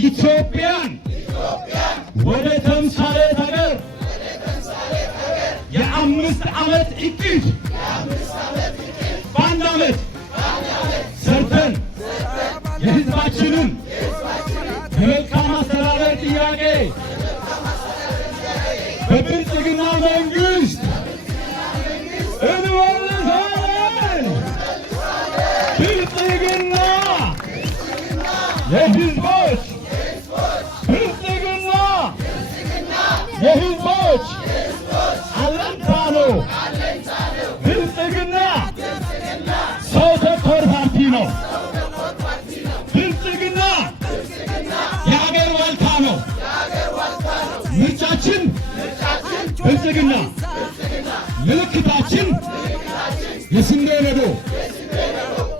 ኢትዮጵያን ወደ ተምሳሌት ሀገር የአምስት ዓመት እቅድ በአንድ ዓመት ሰርተን የሕዝባችንን የመልካም አስተዳደር ጥያቄ በብልጽግና መንግስት እንመልሳለን። ብልጽግና የሕዝቦች ብልጽግና የሕዝቦች አለኝታ ነው። ብልጽግና ሰው ተኮር ፓርቲ ነው። ብልጽግና የሀገር ዋልታ ነው። ምርጫችን ብልጽግና፣ ምልክታችን የስንዴ ነዶ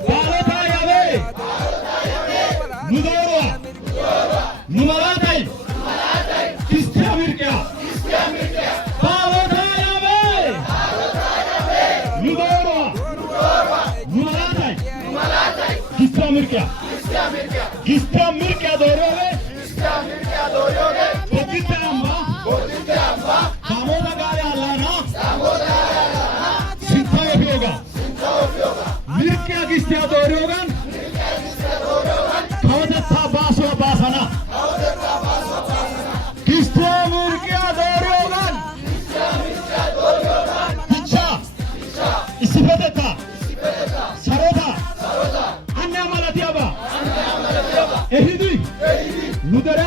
ባለታ ያቤ ኑዶሯ ኑመላታይ ክስቲያ ምርቅያ ባለታ ያቤ ኑዶሯ ኑመላታይ ክስቲያ ምርቅያ ዶሮቤ ቦዲቴ አምባ ዳሞታ ጋሪ አላና ሲንታው ፊዮጋ ምርቅያ ክስቲያ ዶሮጋን ከወተታ ባሶ ባሰና ክስቲያ ምርቅያ ዶሮጋን ብቻ ኢሲፈተታ ሰሮታ አና ማለትያባ ኤሂዲ ኑደራ